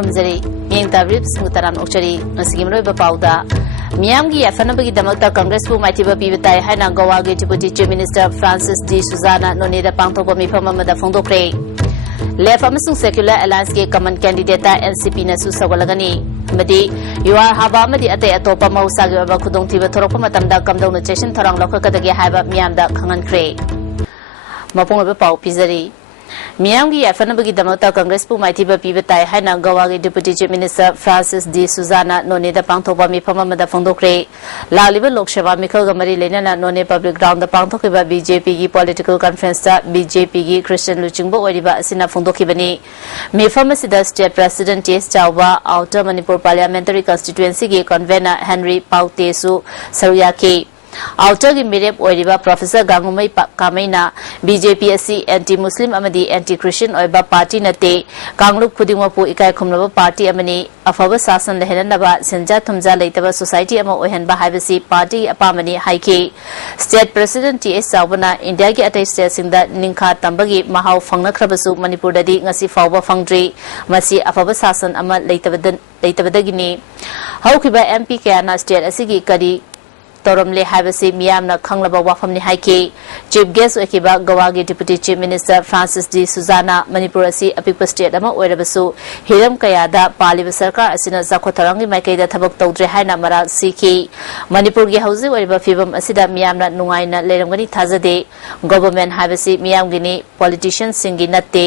खुरमजरी मियंग ताब्रिब सिंगताराम ओक्चरी नसिगिमरोय बपाउदा मियामगी एफनबगी दमकता कांग्रेस बु माइथिबा पीबताय हाइना गोवागी deputy chief minister Francis D सुजाना नोनेदा पांगथोकबा मिफम अमदा फोंदोक्रे लेफ्ट अमसुंग सेक्युलर अलायंस के कमन कैंडिडेट एनसीपी नसु सगलगनी मदी युआर हाबा मदी अतै अतोपा मौसागी ओबा खुदोंथिबा थोरकपा मतमदा कमदौना चेशन थोरांग लौखकदगे हाइबा मियामदा खंगनख्रे मपुंग ओबा पाउ पिजरी मियामगी एफनबगी दमकता कांग्रेस बु माइथिबा पीबताय हाइना गोवागी deputy chief minister Francis D सुजाना नोनेदा पांगथोकबा मिफम अमदा फोंदोक्रे लालिबा लोकसभा मिखलगा मरी लेनाना नोने पब्लिक ग्राउंड पांगथोकिबा बीजेपी की पॉलिटिकल कॉन्फ्रेंस बीजेपी की क्रिश्चियन लुचिंगबो ओरिबा असिना फोंदोखिबनी मिफम असिदा स्टेट प्रेसिडेंट टेस Chaoba outer Manipur parliamentary constituency की कन्वेनर हेनरी पाउतेसु सरुयाकी आउटर की मिरेप ओरिबा प्रोफेसर गांगुमई कामैना बीजेपी असि एंटी मुस्लिम अमदी एंटी क्रिश्चियन ओइबा पार्टी नते कांगलुप खुदिंगमपु इकाय खुमनबा पार्टी अमनी अफब शासन लेहननबा सेंजा थुमजा लेतबा सोसाइटी अमा ओहनबा हाइबसी पार्टी अपामनी हाइके स्टेट प्रेसिडेंट टीएस चाउबना इंडिया की अतै स्टेट सिंगदा निंखा तंबगी महाव फंगनख्रबसु मणिपुरददी ngasi फाउबा फंगद्री मसी अफब शासन अमा लेतबदगिनी हौखिबा एमपी केना स्टेट असिगी करी तोरमले हाइबसी मियामना खंगलबा वाफमनि हाइके चीफ गेस्ट ओइकिबा गोवागी deputy chief minister Francis D सुजाना मणिपुर असि अपिक स्टेट अमा ओइरबसु हिरम कयादा पालिबा सरकार असिना जाखोथरंगी माइकैदा थबक तौद्रे हाइना मरा सिखि मणिपुर गी हौजि ओइरबा फिबम असिदा मियामना नुंगाइना लेरमगनि थाजदे गवर्नमेंट हाइबसी मियामगिनी पॉलिटिशियन सिंगी नत्ते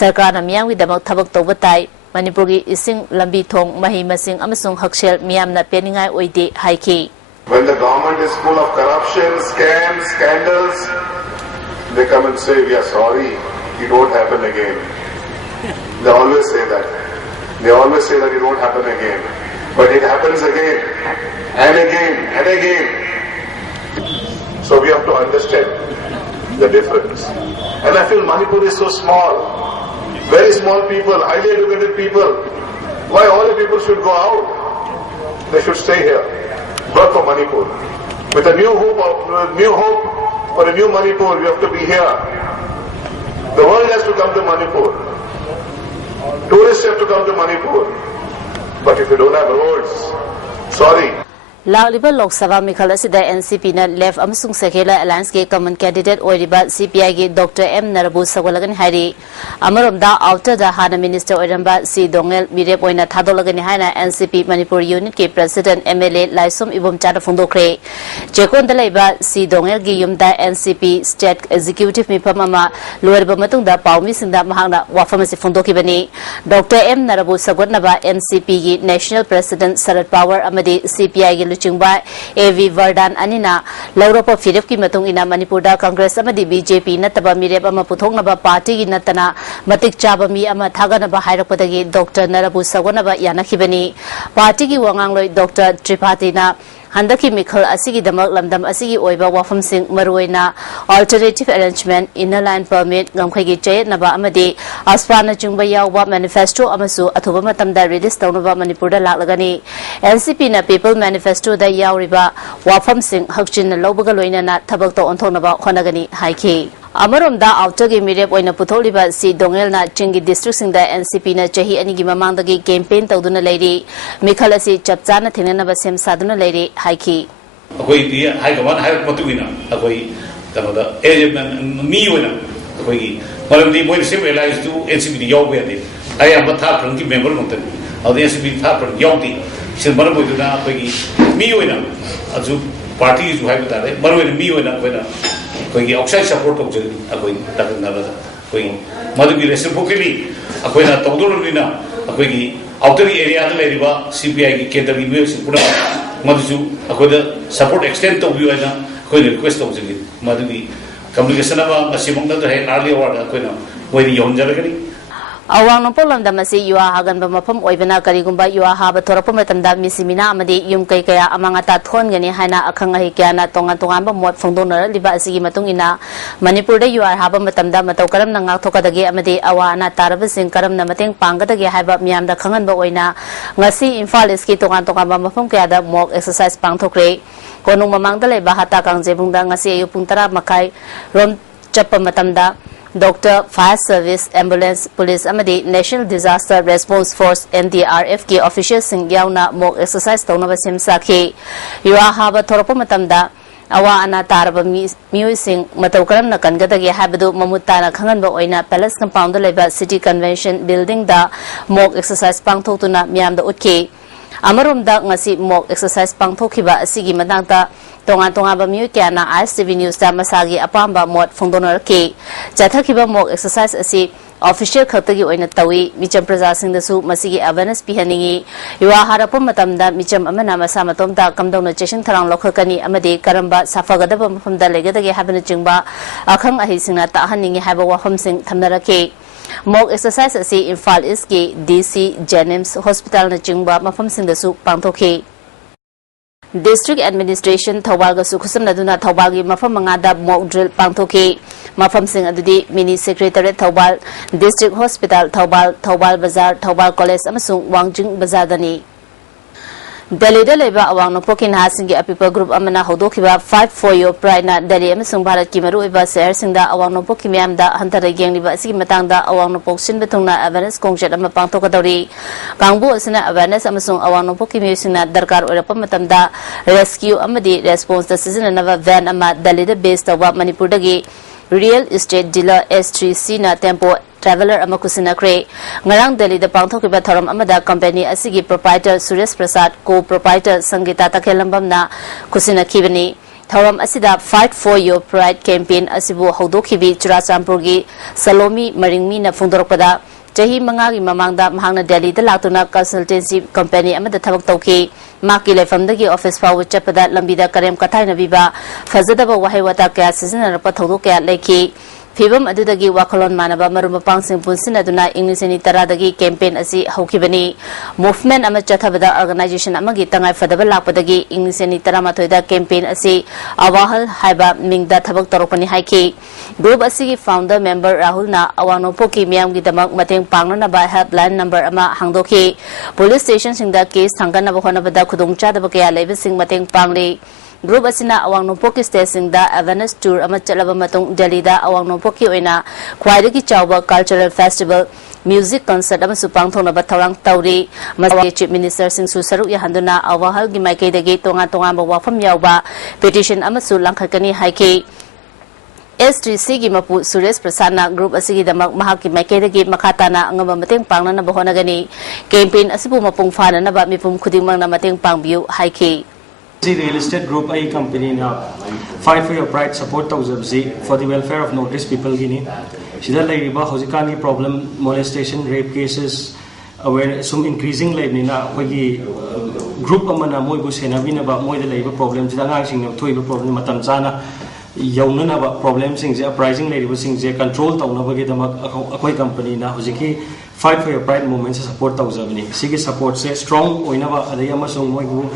सरकारना मियामगी दमक थबक तौबताई मणिपुर गी इसिंग लंबी थोंग मही मसिंग अमसुंग हक्सेल मियामना पेनिंगाई ओइदे हाइके When the government is full of corruption, scams, scandals, they come and say, we are sorry, it won't happen again. They always say that. They always say that it won't happen again. But it happens again, and again, and again. So we have to understand the difference. And I feel Manipur is so small. Very small people, highly educated people. Why all the people should go out? They should stay here. Work for Manipur. With a new hope for a new Manipur, we have to be here. The world has to come to Manipur. Tourists have to come to Manipur. But if you don't have roads, sorry. लालिबा लोकसभा मिखल असिदा NCP न left अमसुंग secular alliance के common candidate ओरिबा CPI के doctor M Narbu सगोलगन हाइरी अमरोमदा आउटर दा हाना मिनिस्टर ओरंबा सी दोंगेल मिरेप ओइना थादोलगनि हाइना एनसीपी मणिपुर यूनिट के प्रेसिडेंट एमएलए लाइसोम इबोम चादा फोंदोख्रे जेकोन दलाइबा सी दोंगेल गी युमदा एनसीपी स्टेट एग्जीक्यूटिव मिफम अमा लोरबा मतुंगदा पाउमी सिंदा महांगना वाफम से फोंदोखिबनी डॉक्टर एम नरबू सगोनबा एनसीपी की नेशनल प्रेसिडेंट शरद पावर अमदी सीपीआई के लुचिंगबा एवी वर्दान अनिना लौरोप फिरप की मतुंग इना मणिपुरदा कांग्रेस अमदी बीजेपी नतबा मिरेप अमा पुथोंगनबा पार्टी की नतना मतिक चाबा मी अमा थागनबा हाइरकपदगी डॉक्टर नरबू सगोनबा यानखिबनी पार्टी की वांगांगलोय डॉक्टर त्रिपाठीना हंदकी मिखल असिगी दमक लमदम असिगी ओइबा वाफम सिंग मरुइना alternative arrangement inner line permit गमखैगी चेनबा अमदी आसपाना चुंगबा यावबा मैनिफेस्टो अमसु अथुबा मतमदा रिलीज तौनबा मणिपुरदा लाकलगनी एनसीपी ना पीपल मैनिफेस्टो दा यावरिबा वाफम सिंग हक्चिन लौबगा लोइना थबक तो ओंथोनबा होनगनी हाइखी अमरोमदा आउटर की मिरेप ओइना पुथोलिबा सी दोंगेलना चिंगी डिस्ट्रिक्ट सिंगदा एनसीपी ना चही अनिगी ममांगदगी कैंपेन तौदुना लेरी मिखल असि चपचाना थेननबा सेम सादुना लेरी हाइकी अखोई दी हाइगमान हाइक मतुगिना अखोई तनोदा मी ओइना अखोई मरमदी मोइ सेम एलाइज टू एनसीपी दी याव बेदे आई am a third from the member नोंतन अदे एनसीपी third from यावती सिन मरम ओइदुना अखोई मी ओइना अजु पार्टी जु हाइब तारे मरम मी ओइना ओइना कोई आउटसाइड सपोर्ट तौजै अखोई तकनबदा कोई मदुगी रेसिप्रोकली अखोइना तौदोरनिना अखोई आउटर एरिया दा लेरिबा सीपीआई की केंद्र की मेयरसिंग पुरा मदुजु अखोइदा सपोर्ट एक्सटेंड तौबियो हैना अखोइ रिक्वेस्ट तौजै मदुगी कम्युनिकेशन अबा मसिमंगदा है आर्ली अवार्ड अखोइना मोइदि योनजरगनी अवांग नोपोलमदम असी युवा हागनबा मफम ओइबना करिगुंबा युवा हाबा थोरप मतमदा मिसिमिना अमदी युम कै कया अमांगाता थोनगनी हाइना अखंग है क्याना तोंगा तोंगाबा मोट फोंदोनर लिबा असिगी मतुंग इना मणिपुर दे युवा हाबा मतमदा मतौ करम नंगा थोकदगे अमदी अवाना तारब सिंग करम न मतेंग पांगदगे हाइबा मियामदा खंगनबा ओइना ngasi इंफाल इसकी तोंगा तोंगाबा मफम क्यादा मॉक एक्सरसाइज पांगथोक्रे कोनुंग ममांगदा लेबा हाता कांगजेबुंगदा ngasi अयु पुंग 10 मखाई रोम चप्पा मतमदा Doctor, Fire Service, Ambulance, Police, Amadi, National Disaster Response Force, NDRF ki officials sing yauna mock exercise tawna ba simsaki. Yura haba thoropa matamda awa ana taraba mioi sing matau karam na kangadagi habadu mamuta na khangan ba oina Palace Compound leba City Convention Building da mock exercise pangthotuna miyam da utki. Amarumda ngasi mock exercise pangthokiba asigi madangta tonga ba mioi kya na ISTV News da masagi apamba mot phongdonar ki chathakiba mock exercise asi official khatagi oina tawi micham praja sing da su masigi awareness pihaningi yuwa harapum matamda micham amana masa matomda kamdongna chesing tharang lokhakani amadi karamba safagadaba mafamda legadagi habana chingba akhang ahi singna ta haningi haba waham sing thamnaraki mock exercise asi Imphal East ki DC Jenims Hospital na chingba mafam sing da su pangthoki District Administration Thawal ga sukhusam naduna Thawal gi mafam mangada mock drill pangthoki mafam sing adudi Mini Secretariat Thawal District Hospital Thawal Bazar Thawal College amasung Wangjing Bazar dani Delhi da leba awang no pokin hasingi apipa group amana hodokiba 5 for your pride na Delhi amasung Bharat ki maru iba share singda awang no poki myam da hantara gengni ba sigi matang da awang no poksin betungna awareness kongchet ama pangthokadori kangbu asina awareness amasung awang no poki myusingna darkar orapa matamda rescue amadi response da season anava van ama Delhi da based awa Manipur dagi real estate dealer S3C na tempo traveler amakusina kre ngarang Delhi da pangthokiba thoram amada company asigi proprietor Suresh Prasad co-proprietor Sangeeta Takhelambam na kusina kibani thoram asida Fight for Your Pride campaign asibu hodokhibi Churachampur gi Salomi Maringmi na phungdorpada Jahi mangagi mamangda mahangna Delhi da latuna consultancy company amada thabak tawki maki lefamdagi office faw chapada lambida karem kathai nabiba fazadaba wahai wata kya season pa thodo kya leki Fibam adudagi wakalon manaba marumapang sing punsin aduna inglisini taradagi campaign asi haukibani movement ama chathabada organization amagi tangai fadaba lakpadagi inglisini taramathoida campaign asi awahal haiba mingda thabak torokani haiki group asigi founder member Rahul na awano poki miyamgi damak mateng pangnana ba helpline number ama hangdoki police station singda case thangana ba honabada khudongcha da bakya lebe sing mateng pangli Group asina awang nompoki station da awareness tour ama chalaba matung Delhi da awang nompoki oina khwaidagi chawba cultural festival music concert ama supang thona ba thawang tawri masagi chief minister sing su saruk ya handuna awahal gi maikei dagi tonga ba wafam yawba petition ama su langkhakani haiki S3C gi mapu Suresh Prasad na group asigi damak mahaki maikei dagi makata na angama mateng pangna na bahonagani campaign asibu mapung fana na ba mipum khudingmang na mateng pangbiu haiki Real estate group a company now Fight for Your Pride support for the welfare of noticed people gini sida laiba hojikani problem molestation rape cases aware some increasing level na hogi group amana moi bu senabina ba moi de laiba problem sida ngang sing thoiba problem matam chana yauna na ba problem sing je uprising laiba sing je control tauna ba ge damak akoi company na hojiki Fight for Your Pride movement support tauzabni sigi support se strong oina ba adai ama song moi bu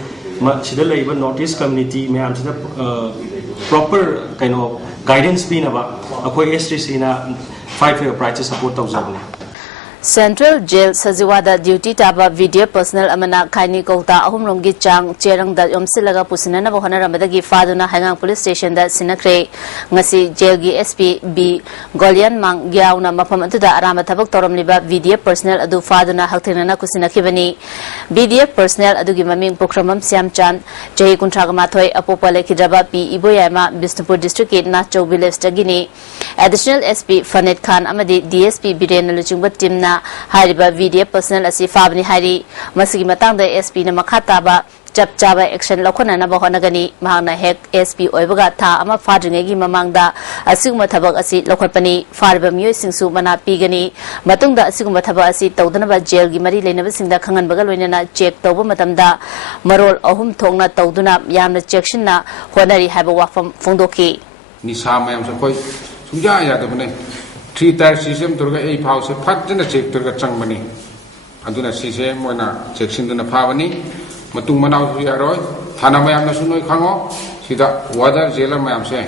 sida laiba notice community ma'am sida proper kind of guidance भी ना बा अकोई S3C ना Fight for Your Pride से support ताऊज़ाबने Central Jail Sajiwada duty taba video personal amana khaini kota ahumrom gi chang cherang da yomsilaga pusina na bohana ramadagi faduna hangang police station da sinakre ngasi jail gi SP B Golian mang gyauna mafam atuda arama thabak toromliba video personal adu faduna hakthena na kusina khibani video personal adu gi maming pokramam Siamchan jahi kuntraga mathoi apopa lekhidraba P Iboyama Bisnupur district ke na chau village tagini additional SP Fanet Khan amadi DSP Biren luchungba team na hariba video personal asi fabni hari masigi matang da SP na makhataba chap chaba action lakhona na bahonagani mahana hek SP oibaga tha ama fadringegi mamangda asiguma thabak asi lakhotpani farba miyoi singsu mana pigani matungda asiguma thabak asi tawdana ba jail gi mari leinaba singda khangan bagal loinana check tawba matamda marol ahum thongna tawduna yamna checkshin na honari haba wafam phongdoki nisa mayam sa koi suja ya da bane 3-tier system turga ei phau se phatna check turga changmani aduna sise moina checksin duna phawani matung manau su yaroi thana mayam na sunoi khango sida wardar jailer mayam se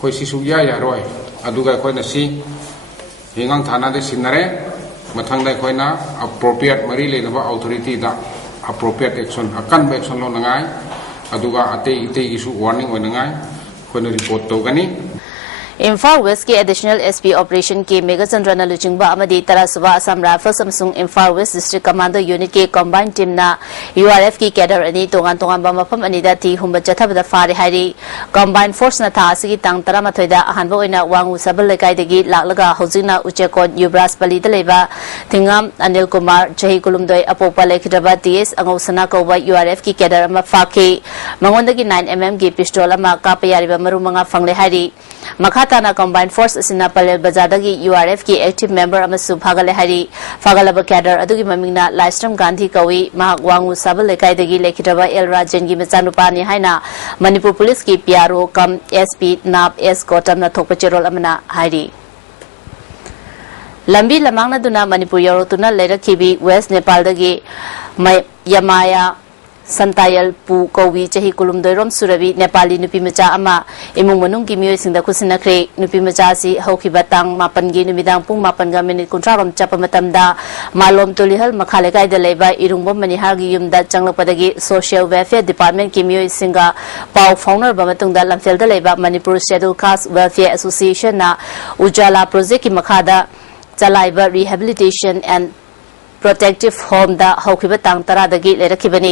koi si suya yaroi aduga koi na si hingang thana de sinare mathang dai koi na appropriate mari le na authority da appropriate action akan action lo nangai aduga ate gi su warning oi nangai koi na report to gani Imphal West के additional SP operation के मेगा चंद्रना लुचिंगबा अमदी तरसुबा Assam rifles अमसुंग Imphal West District Commando Unit के combined team ना URF की कैडर अनि तोगान तोगान बा मफम अनिदा थी हुंबा चथबदा फारे हारी combined force ना था असगी तांग तरामथोइदा अहानबा ओइना वांगु सबल लेकाइदगी लाकलगा हौजिंगना उचेकोन युब्रास पलिदा लेबा थिंगाम अनिल कुमार चही कुलुमदोय अपोपा लेखिदबा TS अंगौसना कौबा URF की कैडर अमा फाके मंगोंदगी 9mm की पिस्टल अमा कापा यारिबा मरु मंगा फंगले हारी मखाताना combined force असना पलेल बजादगी URF की एक्टिव मेंबर अमसु भागले हारी फागलब कैडर अदुगी ममिंगना लाइस्ट्रम गांधी कवि महाक वांगु सबल लेकाइदगी लेखिदबा एल राजन की मचानुपानी हाइना मणिपुर पुलिस की PRO कम SP नाब S गोटमना थोकपा चेरोल अमना हारी लंबी लमांगना दुना मणिपुर यरोतुना लेरखिबी वेस्ट नेपाल दगी यमाया संतायल पु कौवी चही कुलुमदोइरोम सुरबी नेपाली नुपी मचा अमा इमुंग मनुंग की मियोइसिंगदा खुसिनख्रे नुपी मचा सि हौखिबा तांग मापन गी नुमिदांग पुंग मापन गा मिनिट 30 रोम चप मतमदा मालोम तोलिहल मखालेकाइदा लेबा इरुंगबम मनिहारगी युमदा चंगलपदगी सोशल वेलफेयर डिपार्टमेंट की मियोइसिंगा पाउ फाउनर बमतुंगदा लमफेलदा लेबा Manipur scheduled caste welfare association ना उजाला प्रोजेक्ट की मखादा चलाइबा rehabilitation and protective home da haukiba tang tara dagi lerakibani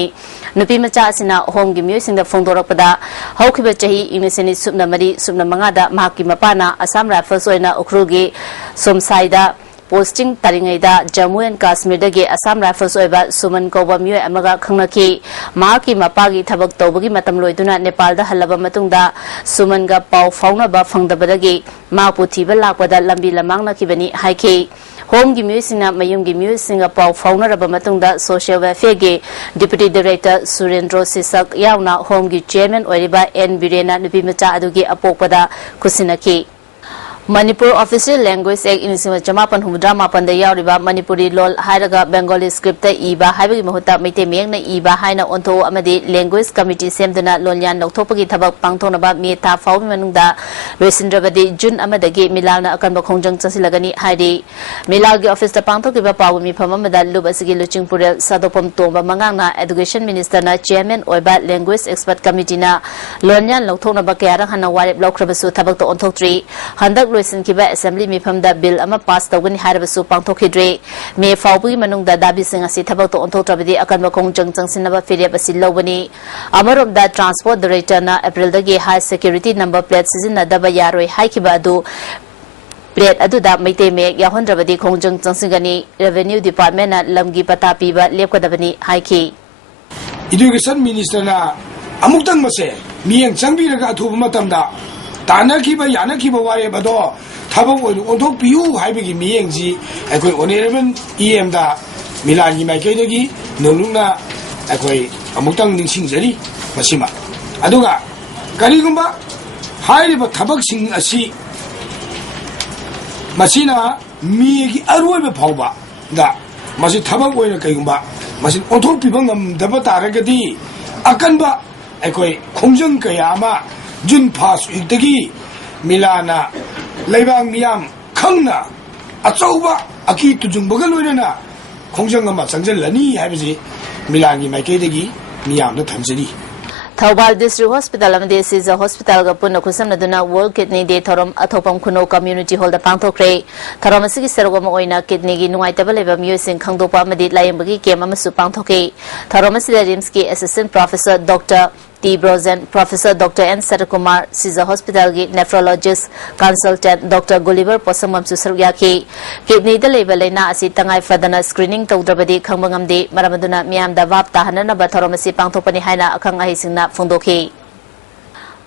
nupi macha asina home gi music da phongdorakpada haukiba chahi iniseni subna mari subna manga da mahaki mapana Assam Rifles oina ukrugi somsaida posting taringai da Jammu and Kashmir dagi Assam Rifles oiba suman koba myo amaga khangnaki mahaki mapagi thabak tawbagi matam loiduna Nepal da halaba matungda suman ga pau fauna ba phangdabadagi mapu thiba lakpada lambi lamangna kibani haiki Home gi musina mayum gi musinga pau fauna raba matungda social welfare gi deputy director Surendra Sisak yauna home gi chairman oiriba N Birena nupi macha adugi apokpada kusinaki Manipur Official Language Act inisima jamapan humudra mapan da yauriba Manipuri lol hairaga Bengali script iba haibagi mahuta meite meyangna iba haina ontho amadi language committee semduna lolyan noktopagi thabak pangthonaba meta fawbi manungda Resindrabadi June amadagi milalna akanba khongjang chasilagani hairi milal gi office ta pangthokiba pawmi phamamada lub asigi luchingpurel sadopam tomba mangangna education minister na chairman oiba language expert committee na lolyan nokthonaba kayara hana warep lokkrabasu thabak to onthoktri handak Loisin kiba assembly mifam da bill ama pass tawgani harabasu pangthokidre me fawbugi manungda dabi singa si thabak to onthotrabadi akanba khongjang changsinaba firiap asi lobani amarom da transport director na April dagi high security number plate sizina daba yaroi haikiba adu plate adu da meite me yahondrabadi khongjang changsingani revenue department na lamgi pata piba lepkadabani haiki education minister na amuktang mase miyang changbiraga athuba matamda तानाखिबा यानाखिबा वारे बदो थाबो ओंथोक PU हाइबगी मियेंजी अखोय ओनेरेबन EM दा मिलानी माइकेदगी नोलुंगना अखोय अमुक्तंग निंसिंगजरी मसिमा अदुगा करिगुंबा हाइरिबा थाबकसिंग असि मसिना मियेगी अरुयबा फावबा दा मसि थाबक ओइना कइगुंबा मसि ओंथोक पिबंगम दबा तारगदी अकनबा अखोय खोंजंग कयामा Jun pass itagi milana laibang miyam khangna achauba aki tujung bagaloina khongjang ama changjallani haibiji milangi maikei miyam da thamjari Thawbal District Hospital amade Siza Hospital ga punna khusam naduna World Kidney Day thorom athopam khuno community hall da pangthokre thorom asigi sergom oina kidney gi nungai tabal leba miyosing khangdopa amade layambagi kem amasu pangthoke thorom asida Rims ki assistant professor Dr. T. Brozen, Professor Dr. N. Satakumar, Siza Hospital ki nephrologist consultant Dr. Gulliver Posamam Susaryaki, kidney the label na asi tangai fadana screening tawdrabadi khangbangamdi maramaduna miyam da vap tahanana batharomasi pangthopani haina akhang ahisingna phongdoki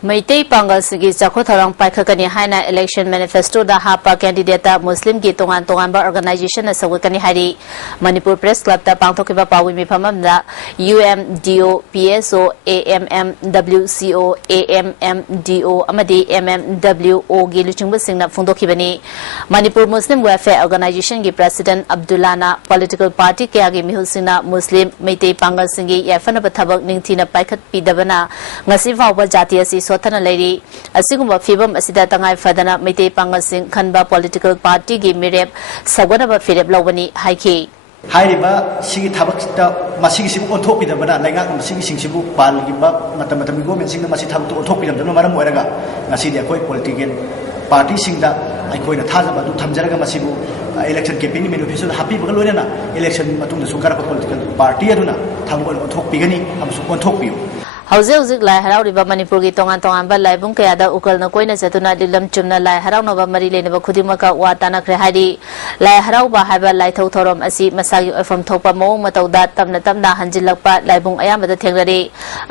Maitei Pangal Sigi Chakotharang Paikakani Haina election manifesto da hapa candidate Muslim ki tongan ba organization na sawakani hari Manipur Press Club ta pangthokiba pawi mi phamamda UMDO PSO AMMWCO AMMDO amadi MMWO gi luchungba singna phongdokhibani Manipur Muslim Welfare Organization ki President Abdullana political party kya gi mihusina Muslim Maitei Pangal Singi yafana bathabak ningthina paikhat pidabana ngasi fawba jatiya si Sotana lady, a single fibum asida tangai fadana mete pangasing kanba political party gi mirep sagonaba firep lawani haiki. Hairiba sigi tabakta masigi sibu on top ida bana lenga masigi singsibu pal giba mata mata migo men singa masi tabtu on top ida dano maram weraga ngasi dia koi political party सिंगदा अखोइना थाजबा दु थमजरगा मसिबु election campaign manifesto हापीबगा लोइना election मतुंग सुगारप पॉलिटिकल पार्टी अदुना थांगोल ओथोकपिगनी हमसु ओथोकपियु हौजे लाई हराउरिबा मणिपुर की तोंगान तोंगानबा लाइबुंग कयादा उकलना कोइना चतुना लिलम चुमना लाई हराउनबा मरी लेनबा खुदिमका वा तानाख्रे हाइदि लाई हराउबा हाइबा लाइथौ थोरम असि मसागी ओफम थोपा मोंग मतौदा तमना तमना हंजिलकपा लाइबुंग अयामदा थेंगरे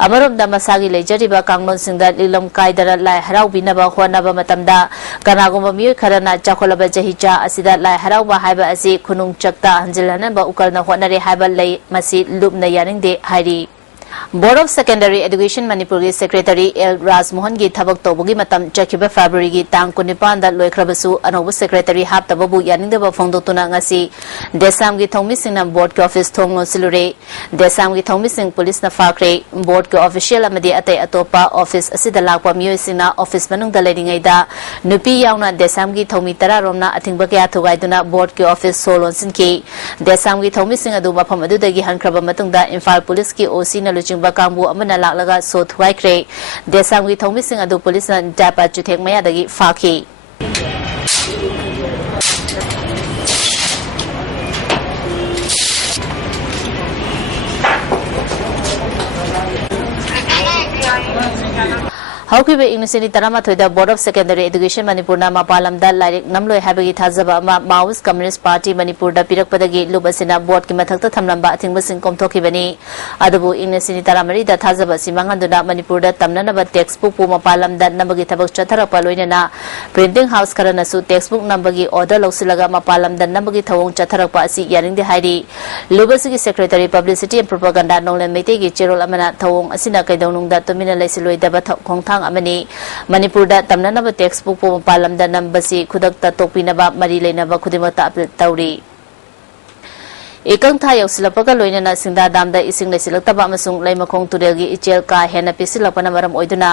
अमरोमदा मसागी लेजरिबा कांगलोन सिंगदा लिलम काइदरा लाई हराउबिनबा होनबा मतमदा कनागुम मिय खरना चाखोलबा जहिचा असिदा लाई हराउबा हाइबा असि खुनुंग चक्ता हंजिलहनबा उकलना होनरे हाइबा लै मसि Lubna यारिंगदे हाइरि Board of Secondary Education Manipuri Secretary L. Rajmohan की थबक तौबगी मतम चखिबा February की तांग 19 दा लोइख्रबसु अनौब सेक्रेटरी हापतबबु यानिंगदबा फोंदोतुना ngasi देसाम की थौमिसिंगना बोर्ड के ऑफिस थोंगनो सिलुरे देसाम की थौमिसिंग पुलिस ना फाख्रे बोर्ड के ऑफिशियल अमदि अतै अतोपा ऑफिस असिदा लाकपा मियोइसिंगना ऑफिस मनुंगदा लेरिंगैदा नुपी यावना देसाम की थौमी तरा रोमना अथिंगबा कया थुगाइदुना बोर्ड के ऑफिस सोलोनसिन की देसाम की थौमिसिंग अदु मफम अदुदगी हनख्रबा मतुंगदा इम्फाल पुलिस की ओसी ना लुचिंगबा कांगबु अमना लाकलगा सो थुगाइख्रे देसाम की थौमिसिंग अदु पुलिस ना डापा चुथेक मयादगी फाखी हौकिबे इंग्लिशनि तरामाथोइदा board of secondary education Manipur ना मपालमदा लाइरिक नमलोय हाबगी थाजबा माओइस्ट कम्युनिस्ट पार्टी मणिपुर दा पिरकपदगी लुबसिना बोर्ड की मथक्ता थमलंबा अथिंगबसिंग कोमथोखिबनी अदबु इंग्लिशनि तरामरी दा थाजबा सिमांगंदुना मणिपुर दा तमननबा टेक्स्ट बुक पु मपालमदा नमगी थबक चथरपा लोइनना प्रिंटिंग हाउस खरनसु टेक्स्ट बुक नंबगी ऑर्डर लौसिलगा मपालमदा नमगी थवोंग चथरपा असि यारिंगदे हाइरि लुबसिगी सेक्रेटरी पब्लिसिटी एंड प्रोपेगेंडा नोंलेन मेतेगी चेरोल अमना थवोंग असिना कैदौनुंगदा तुमिना लेसिलोइदबा खोंथांग अमनी मणिपुर दा तमननबा टेक्स्ट बुक पु मपालमदा नंबसी खुदकता तोकपिनबा मरी लेनबा खुदिमता अपील तौरी एकंग था यौसिलपगा लोइनना सिंदा दामदा इसिंग लेसिलक्तबा अमसुंग लैमखोंग तुरेलगी इचेल का हेना पिसिलपना मरम ओइदुना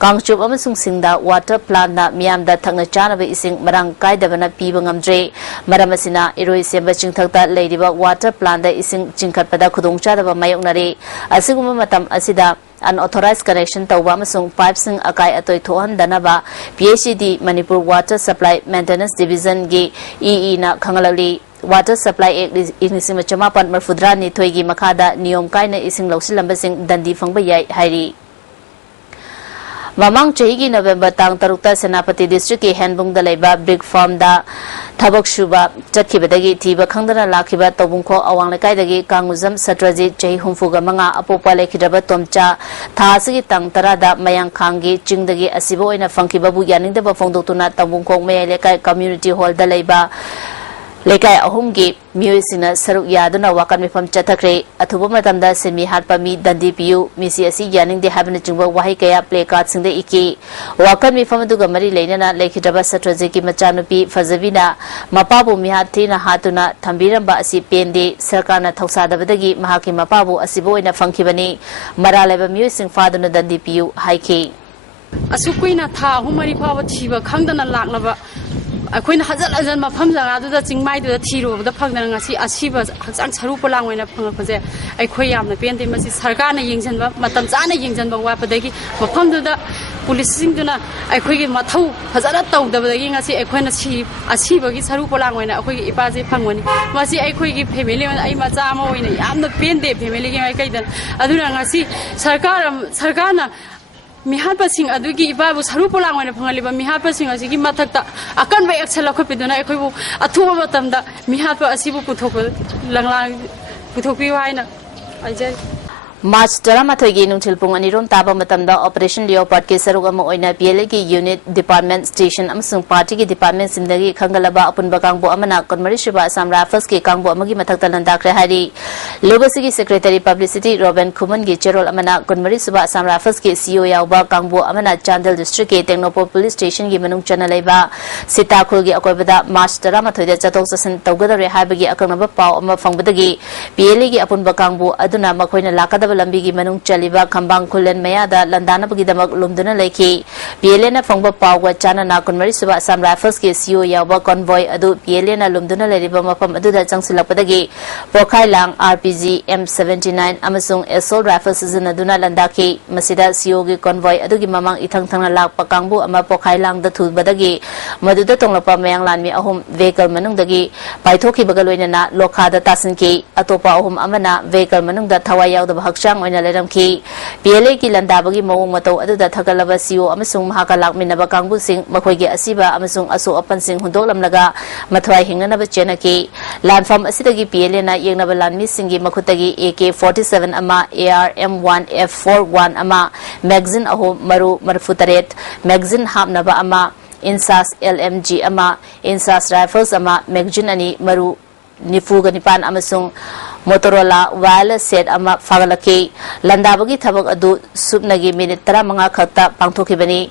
कांगचुप अमसुंग सिंदा वाटर प्लांट ना मियामदा थंगना चानबा इसिंग मरंग कायदबना पीबा ngamdre मरम असिना इरोइ सेंबा चिंगथक्ता लेरिबा वाटर प्लांट दा इसिंग चिंखतपदा खुदोंचादबा मायोंगनरे असिगुम मतम असिदा unauthorized connection tauba amasung pipes sing akai atoi thohan danaba PhD Manipur Water Supply Maintenance Division gi EE na khangalali Water Supply Act inisima chamapan marfudra ni thoigi makhada niyom kaina ising lausilambasing dandi phangba yai hairi Mamang Chahigi November Tang Tarukta Senapati District की हैंडबुंग दलेबा brick farm दा थबक शुबा चटखिबदगी थीबा खंगदना लाखिबा तौबुंखो अवांग लेकाइदगी कांगुजम सत्रजी चही हुंफुगा मंगा अपोपा लेखिदबा तोमचा थासगी तंग तरादा मयांग खांगी चिंगदगी असिबो ओइना फंखिबाबु यानिंगदबा फोंदोतुना तौबुंखो मयाइ लेकाइ community hall दलेबा लेकाय अहुमगी म्यूसिना सरुक यादुना वाकन मिफम चथखरे अथुबा मतमदा सिमी हाटपा मी दंदी PU मिसी असि यानिंगदे हाबन चिंगबा वाहि कया play card सिंगदे इकी वाकन मिफम दुगा मरी लेनना लेखिदबा सत्रजे की मचानुपी फजविना मपाबु मिहाथीना हातुना थंबिरंबा असि पेंदे सरकारना थौसादबदगी महाकी मपाबु असिबोइना फंखिबनी मरालेबा म्यूसिंग फादुना दंदी पियु हाइकी असुकुइना था हुमरी फाव थिबा खंगदना लाक्लबा अखोइना हजल हजल मफम जगादुदा चिंगमाइदुदा थिरोबदा फंगदना ngasi asiba हजां सरू पलांगोइना फंगपजे अखोइ यामना पेंदे मसि सरकारना यिंगजनबा मतम जाना यिंगजनबा वापदगी मफमदुदा पुलिसिंगदुना अखोइगी मथौ हजरा तौदबदगी ngasi अखोइना asiबगी सरू पलांगोइना अखोइगी इपाजे फंगवनी मसि अखोइगी फैमिली आई मचा अमा ओइना यामना पेंदे फैमिलीगी कैदन अदुना ngasi सरकारना मिहापसिंग अदुगी इबाबु सरू पोलांगोइना फंगलिबा मिहापसिंग असिगी मथक्ता अकन बे एक्सेल लखपिदुना अखोइबु अथुबा मतमदा मिहाप असिबु पुथोक लंगला पुथोकपि वाइना आइजे मार्च 13 की नुंथिल पुंग अनिरोम ताबा मतमदा ऑपरेशन लियोपार्ड के सरुग अमा ओइना पीएलए की यूनिट डिपार्टमेंट स्टेशन अमसुंग पार्टी की डिपार्टमेंट सिंदगी खंगलबा अपुनबा कांगबो अमना कनमरी शिबा असम राइफल्स के कांगबो अमगी मथक्ता लंदाखरे हारी लोबसिगी सेक्रेटरी पब्लिसिटी रोबेन खुमन की चेरोल अमना कनमरी शिबा असम राइफल्स के सीईओ यावबा कांगबो अमना चांदल डिस्ट्रिक्ट के टेक्नोपोल पुलिस स्टेशन की मनुंग चनलेबा सिताखुल की अकोइबदा मार्च 13 दा चतोक ससन तौगदरे हाबगी अकनबा पाव अमा फंगबदगी पीएलए की अपुनबा कांगबो अदुना मखोइना लाकदब lambi gi manung chaliba khambang khulen mayada landana bagi damak lumduna leki PLA na phangba pawga chana na kunmari suba Assam Rifles ki CEO yawba convoy adu PLA na lumduna leriba mafam adu da changsilapodagi pokhai lang RPG M79 amasung assault rifles sizinaduna landaki masida CEO gi convoy adu gi mamang ithang thangna lakpa kangbu ama pokhai lang da thubadagi maduda tonglapa mayang lanmi ahum vehicle manung dagi paithoki bagaloina na lokha da tasinki atopa ahum amana vehicle manung da thawai yawda hakchang oina leramki PLA ki landabagi mawong matau adu da thagalaba CEO amasung mahaka lakminaba kangbu sing makhoi gi asiba amasung aso apan sing hundolamlaga mathwai hingnanaba chenaki landfam asidagi PLA na yengnaba lanmi singi makhutagi AK47 ama AR-M1 F41 ama magazine ahum maru marfutaret magazine hapnaba ama insas LMG ama insas rifles ama magazine ani maru nifuga nipan amasung Motorola wireless set ama fagalaki landabagi thabak adu subnagi minute 15 khakta pangthokibani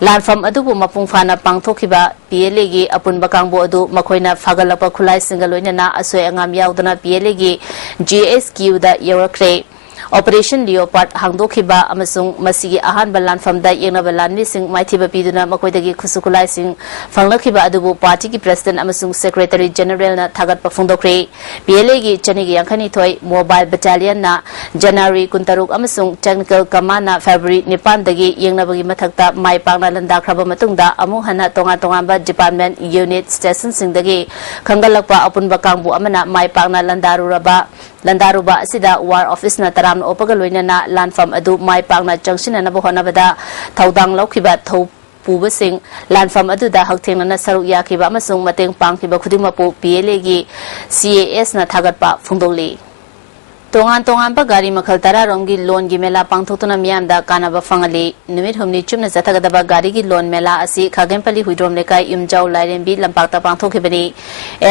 landfam adubu mapung fana pangthokiba PLA gi apun bakangbo adu makhoina fagalapa khulai singaloina na asoi angam yaudana PLA gi GSQ da yawakre Operation Leopard hangdokhiba amasung masigi ahan balan famda yengna balan mi sing maithiba piduna makoidagi khusukulai sing fanglakhiba adubu party ki president amasung secretary general na thagat pafungdokre PLA gi chanigi yankhani thoi mobile battalion na January kuntaruk amasung technical command na February 9 dagi yengna bagi mathakta mai pangna landa khraba matungda amu hana tonga ba department unit station sing dagi khangalakpa apun bakangbu amana mai pangna landaruba asida war office na taram opagaloina na landfam adu mai pangna junction na bohonabada thaudang lokhiba thau puba sing landfam adu da hakthengna na saruk yakiba amasung mateng pangkiba khudimapu PLA gi CAS na thagatpa phungdoli tongan pa gari makhal tara rongi loan gi mela pangthotuna miyam da kanaba fangali numit humni chumna jathagadaba gari gi loan mela asi khagempali huidrom lekai imjau lairembi lampakta pangthokibani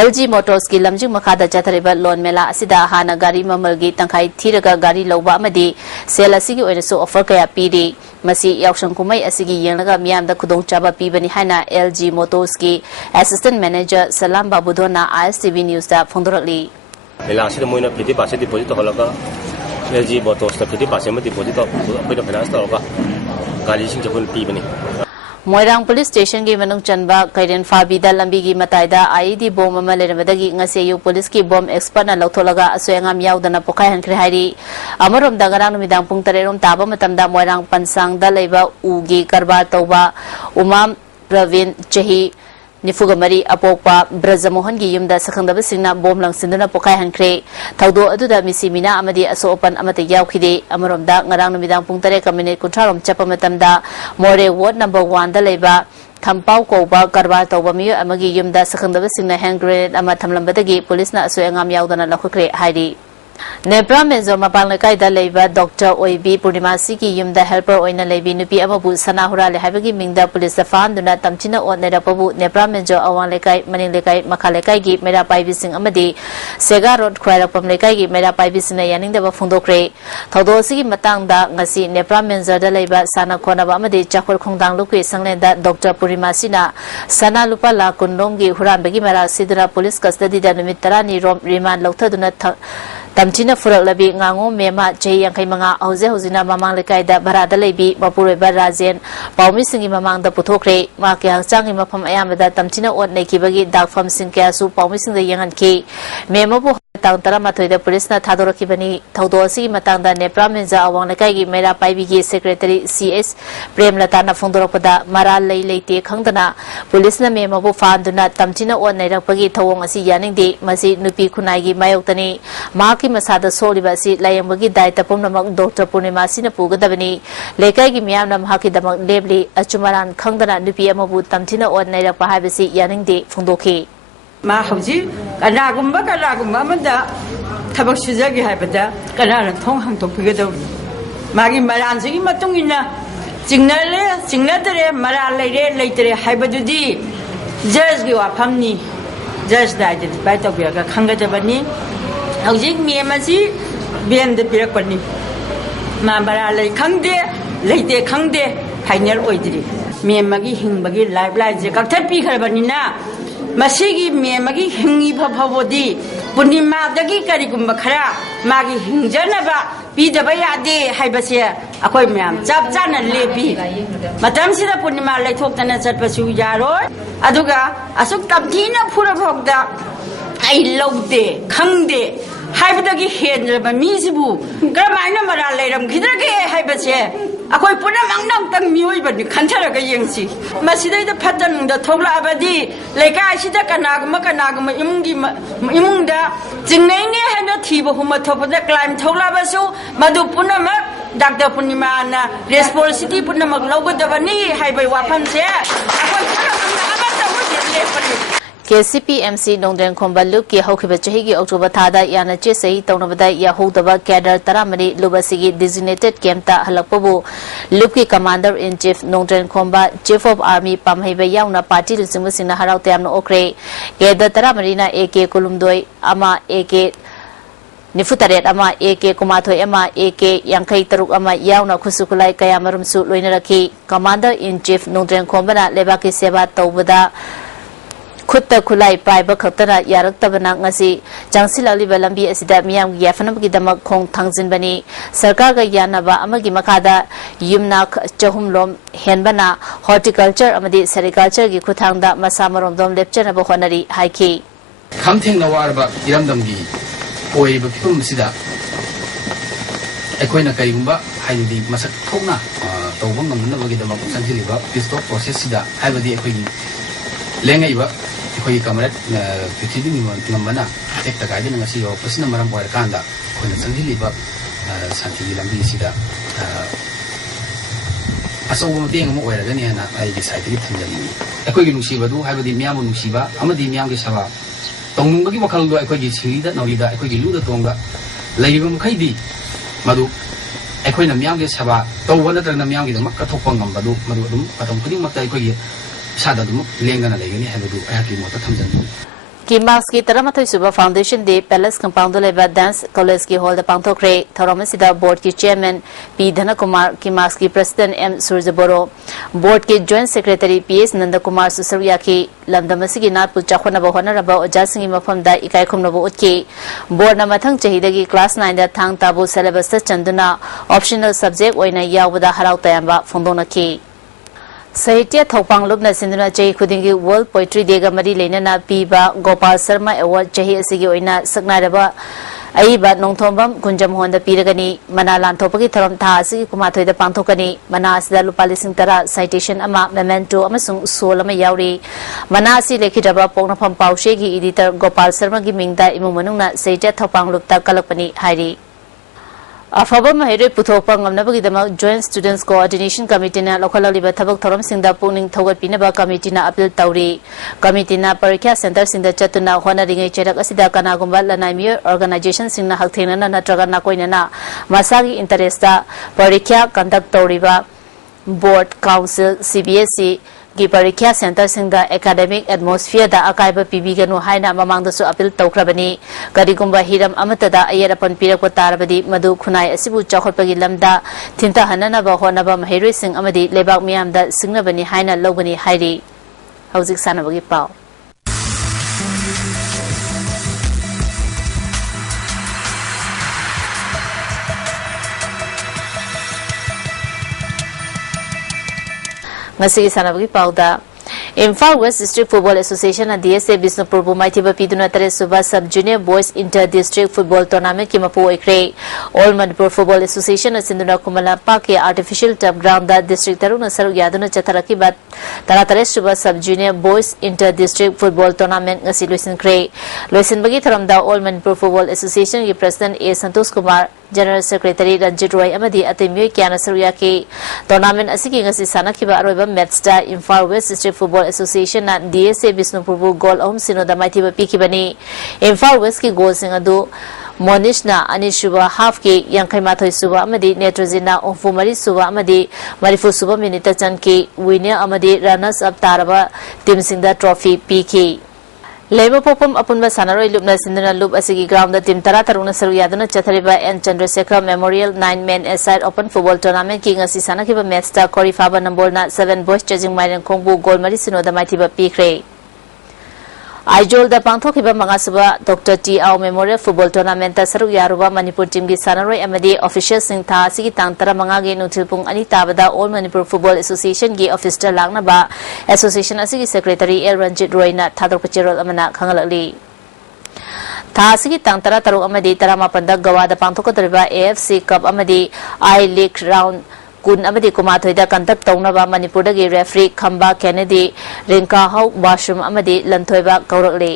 LG Motors ki lamjing makhada jathariba loan mela asida hana gari mamal gi tangkhai thiraga gari loba amadi sel asigi oina so offer kaya pidi masi yaksang kumai asigi yenglaga miyam da khudong chaba pibani haina LG Motors ki assistant manager Salam Babudona ISTV news da phongdorakli Last year, we had 50% deposit. LG Motors 50% deposit. We had finance. Gari sing Japan Pibani. Moirang police station gi manung chanba kairen fabida lambi gi mataida IED bomb ama leramdagi ngaseyu police ki bomb expert na lautholaga asoyangam yaudana pokai hankre hairi amarom dangarang numidang pung tarerom taba matamda moirang pansang da leiba ugi karbar tauba umam Pravin Chahi Nifugamari Apokpa Brajamohan gi yumda sakhangdaba singna bom langsinduna pokai hankre thaudo aduda misimina amadi aso open amate yaukhide amaromda ngarang numidang pung tare minute kuntrarom chapamatamda more ward number 1 da leiba Kampau Koba Karbar Tauba Miyo amagi yumda sakhangdaba singna hand grenade ama thamlambadagi police na aso angam yaudana lakhukre hairi Nepra Menzo Mapanglakai da leiba Dr. Oibi Purnimasi ki yumda helper oina leibi nupi amabu sanahura le habagi mingda police da fan duna tamchina on nera pabu Nepra Menzo awang lekai maning lekai makhalekai gi mera paibi sing amadi Sega Road Khwaira pam lekai gi mera paibi sing yaning da phungdokre thodo sigi matang da ngasi Nepra Menzo da leiba sana khona ba amadi chakhol khongdang lukwe sanglen da Dr. Purnimasi na sana lupa la kunlong gi huran bagi mera sidra police custody da numit tarani rom remand lauthaduna Tamchina Furak Labi Ngango Mema Jay Yang Kaimanga Hose Hosina Mamang Lekai da Barada Lebi Mapure Barazen Paumi Singi Mamang da Putokre Maki Hangchang Mapam Ayamada Tamchina Ot Nekibagi Dak Fam Sinkia Su Paumi Sing the Yangan Ki Memabu Tang Taramatoi the police na Tadoro Kibani Taudosi Matanga Nepra Menza Awang Lekai Mera Paibi Secretary CS Prem Latana Fundoropada Mara Late Kangdana Police na Memabu Fanduna Tamchina Ot Nairapagi Tawong Asi Yaning de Masi Nupi Kunagi Mayotani Maki Masada Solibasi Layamagi Daita Punamak Dr. Purnimasi na Pugadabani Lekai Gimiam Nam Haki Damak Lebli Achumaran Kangdana Nupi Amabu Tamchina Ot Nairapahibasi Yaning de Fundoki Ma hauji kanagumba amanda tabak sujagi haibada kanara thong hang tok pigado magi maran sigi matungina jingnadare mara leire leitere haibadudi judge gi wafamni judge da identify to biaga khangadabani hauji miamasi bend birakoni ma mara lei khangde leite khangde final oidiri miamagi hingbagi life je kakthar pi kharbanina Masigi Miamagi Hingi Pavodi पूर्णिमादगी करिगुम्बा खरा मागी हिंजनबा पीदबा यादे हाइबसे अखोय ma'am चप चाना लेपी मतमसिदा पूर्णिमा लेथोक्तना चटपसु यारोय अदुगा असुक तमथीना फुरभोगदा आई लौदे खंगदे हाइबदगी हेनरबा मीसिबु करमाइना मरा लेरम खिदरगे हाइबसे अखोय पुनमंगनम तंग मियोइबनि खंथरगा येंगसी मसिदैदा फतनदा थोगलाबदी लेकाइसिदा कनागम इमुंगदा जिंगनैने हेना थीबो हुमा थोपदा क्लाइम थोगलाबसु मदु पुनमक डॉक्टर पूर्णिमाना रेस्पोंसिबिलिटी पुनमक लौगदबनी हाइबै वाफमसे अखोय पुनमंगना अमता हुजे लेपनि KCPMC Nongdren Khombalu ki hokhiba chahi gi October thada yana che sei tawnabada yahodaba cadre taramani lubasigi designated camp ta halakpabu lup ki commander in chief Nongdren Khomba chief of army pamhaiba yauna party lusingma singna harau tamna okre keda taramani na AK kulumdoi ama AK Nifutaret ama AK kumathoi ama AK yankai taruk ama yauna khusukulai kaya marumsu loinaraki commander in chief Nongdren Khomba na lebaki seba tawbada Kutta kulai pai ba khatana yarak tabana ngasi jangsilali balambi asida miyam gi yafanam gi damak khong thangjin bani sarkar ga yanaba amagi makada yumna chahumlom henbana horticulture amadi sericulture gi khuthangda masamarom dom lepchana ba honari haiki khamtheng nawarba iramdam gi oi ba phum sida ekoina kaigumba haidi masak thokna tawbang namna ba gi damak sanjiliba pistol process sida haibadi ekoi lengai ba koi kamrat pithidi ni namana ek takai din ngasi yo pasina maram boy kanda koi sangi liba santi lambi sida aso mo tiang mo oira gani na ai gi sai gi thanjali koi gi nusi badu ha badi miyam nusi ba amadi miyam gi saba tong gi makal do koi gi sirida nawida koi gi luda tonga laiba mo khaidi madu koi na miyam gi saba tawwa na na miyam gi makka thokpa ngam badu madu dum patam kuding makta koi gi Kimax ki Taramatoi Suba Foundation de Palace Compound Leva Dance College ki Hall the Pantokre, Thoromasida Board ki Chairman P. Dhanakumar, Kimax ki President M. Surzaboro, Board ki Joint Secretary P.S. Nandakumar Susarya ki Lamdamasi ki Nat Puchakwana Honorable Ojasingi Mafamda Ikai Kumnabo Utki, Board Namathang Chahidagi Class 9 da Thang Tabu Syllabus Chanduna, Optional Subject Oina Yawada Harautayamba Fondona ki. Sahitya Thopang Lubna Sinduna Chahi Khudingi World Poetry Day ga mari leinana piba Gopal Sharma Award chahi asigi oina saknaraba aiba nongthombam kunjam honda piragani mana lantopagi tharam tha asigi kumathoi da pangthokani mana asida lupa lising tara citation ama memento amasung sol ama yauri mana asi lekhidaba pongnafam paushe gi editor Gopal Sharma gi mingda imung manungna Sahitya Thopang Lubta kalakpani hairi Afaba Mahire Puthopa Ngamnabagidama Joint Students Coordination Committee na Lokalaliba Thabak Thoram Singda Puning Thogat Pinaba Committee na appeal Tauri Committee na Parikya Center Singda Chatuna honoring a cherak asida kanagumba lanai organization singna hakthena na natraga na koina na masagi interesta Parikya conduct Tauriba Board Council CBSE gi Parikya Center Singda academic atmosphere da akaiba pibiganu haina mamangda su appeal tawkrabani karigumba hiram amatada ayerapan pirakwa tarabadi madu khunai asibu chakhotpagi lamda thinta hanana ba honaba mahiroi sing amadi lebak miyamda singnabani haina lobani hairi hauzik sanabagi pau Masigi sanabagi pauda Imphal West District Football Association and DSA Bisnupur Bumaitiba Piduna Tere Suba Sub Junior Boys Inter-District Football Tournament Kimapu Ekre All Manipur Football Association and Sinduna Kumala Park Artificial Turf Ground that District Taruna Saru Yaduna Chataraki Bat Taratare Suba Sub Junior Boys Inter-District Football Tournament Ngasi Luisin Kre Luisin Bagi Tharamda All Manipur Football Association Ki President A. Santosh Kumar General Secretary Ranjit Roy Amadi Atemyo Kiana Saruyaki Tournament Asiki Ngasi Sanakiba Aroiba Metsta Imphal West District Football Association and DSA Bisnupur Goal Om Sinoda Maitiba Pikibani Imphal West ki goal singadu Monishna Anishuba half ki Yankai Mathoi Suba Amadi Netrozina Onfumari Suba Amadi Marifu Suba Minita Chanki winner Amadi runners up Taraba Team Singda Trophy PK Lema Popum Apunba Sanaroi Lubna Sindana Loop Asigi Ground the Team Tarataruna Saruyaduna Chathariba and Chandrasekhar Memorial 9-man aside Open Football Tournament King Asisanakiba Metsta Korifaba Nambolna 7 Boys Chasing Mine and Kongbu Gold Marisino the Maitiba Pikre Aizol da pangthokiba mangasuba Dr. T. Au Memorial Football Tournament ta saruk yaruba Manipur team gi sanaroi amadi official sing tha sigi tang tara manga gi nuthil pung ani tabada All Manipur Football Association gi officer langna ba association asigi secretary El Ranjit Roy na thadok pachirol amana khangalali tha sigi tang tara taruk amadi tara mapanda Goa da pangthokadriba AFC Cup amadi I League round kun amadi kumathoida kantak tawnaba Manipur dagi referee Khamba Kennedy Rinka Hau Washroom amadi lanthoiba kaurakli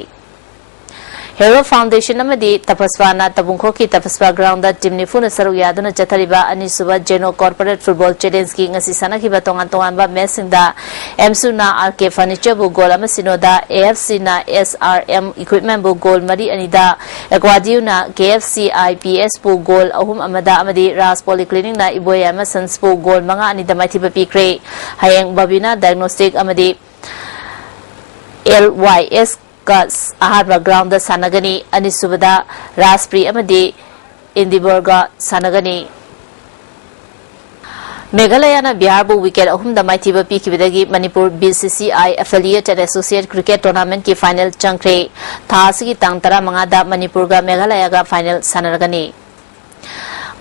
Hero Foundation amadi Tapaswana Tabungkho ki Tapaswa ground da team ni funa saruk yaduna chathariba anisuba Geno Corporate Football Challenge ki ngasi sanakhiba tongan ba match da MSU na RK Furniture bu goal amasino da AFC na SRM Equipment bu goal mari anida Equadiu na KFC IPS bu goal ahum amada amadi Ras Polyclinic na Iboyama Sons bu goal manga anida maithiba pikre hayeng Babina Diagnostic amadi LYS Gas Aharba ground da sanagani anisubada Raspri amadi Indiburga sanagani Meghalaya na Bihar bu wicket ahum da maithiba pikibidagi Manipur BCCI affiliate and associate cricket tournament ki final changkre thasigi tangtara mangada Manipur ga Meghalaya ga final sanaragani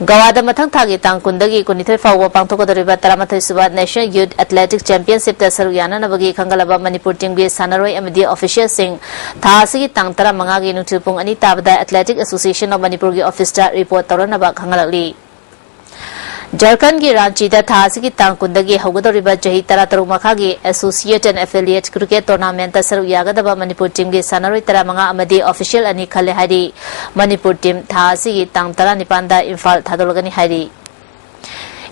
Goa da mathang thagi tang kundagi kunithoi fawwa pangthokadariba taramathai suba National Youth Athletic Championship ta saruk yananabagi khangalaba Manipur team gi sanaroi amadi official sing thasigi tang tara manga gi nuthil pung ani tabada Athletic Association of Manipur gi officer report tawranaba khangalali Jharkhand ki Ranchi da thasigi tang kundagi haugadoriba jahi tara taruk makha gi associate and affiliate cricket tournament ta saruk yagadaba Manipur team gi sanaroi tara manga amadi official ani khale hari Manipur team thasigi tang tara nipanda Imphal thadolgani hari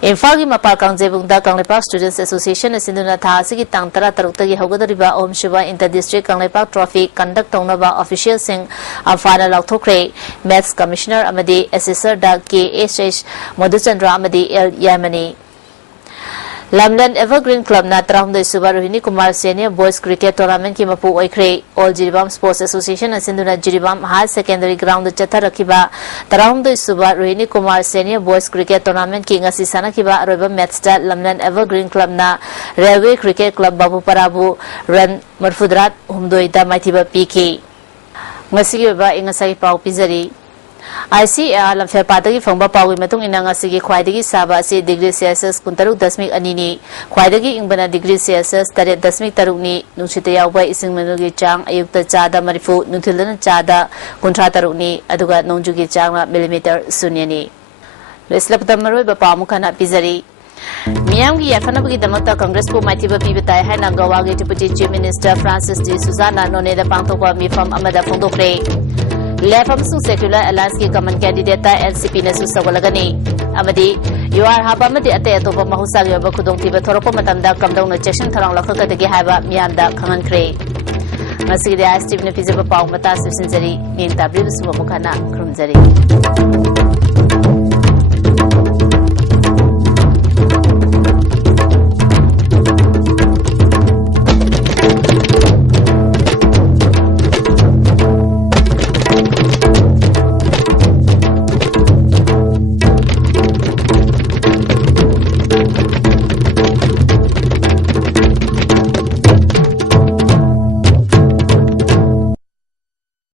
Imphal gi mapal kangjebung da Kanglepak Students Association asinduna thasigi tang tara taruk tagi haugadoriba Om Shiva Inter District Kanglepak Trophy conduct tawnaba official sing amfana lauthokre Maths Commissioner amadi assessor da KSH Madhuchandra amadi L Yamani Lamland Evergreen Club na Tarahumdoi Suba Rohini Kumar Senior Boys Cricket Tournament ki mapu oikre All Jiribam Sports Association asinduna Jiribam High Secondary Ground chatha rakhiba Tarahumdoi Suba Rohini Kumar Senior Boys Cricket Tournament ki ngasi sanakhiba aroiba match da Lamland Evergreen Club na Railway Cricket Club Babu Parabu run marfudrat humdoi da maithiba piki ngasi ba ingasai pau pizari ICR lamfer patagi fangba pawi matung ina ngasigi khwaidagi saba asi degree Celsius 16.2 ni khwaidagi ingbana degree Celsius 8.3 ni nuchita yawba ising manugi chang ayukta chada marifu nuthilana chada 13 ni aduga nongjugi chang millimeter sunya ni leslapta maroi ba pamukhana pizari Miyamgi yafanabagi damata Congress ko maithiba pibitai haina Goa gi Deputy Chief Minister Francis D. Suzana none da pangthokwa mifam amada phongdokre Left amsung Secular Alliance ki common candidate ta NCP na susawalagani amadi UR haba amadi ate atopa mahusag yoba khudongthiba thorokpa matamda kamdongna chection tharang lakhakadagi haiba miyamda khangankre masigi ISTV na pizaba paw mata sibsinjari ning tabri suba mukhana khurumjari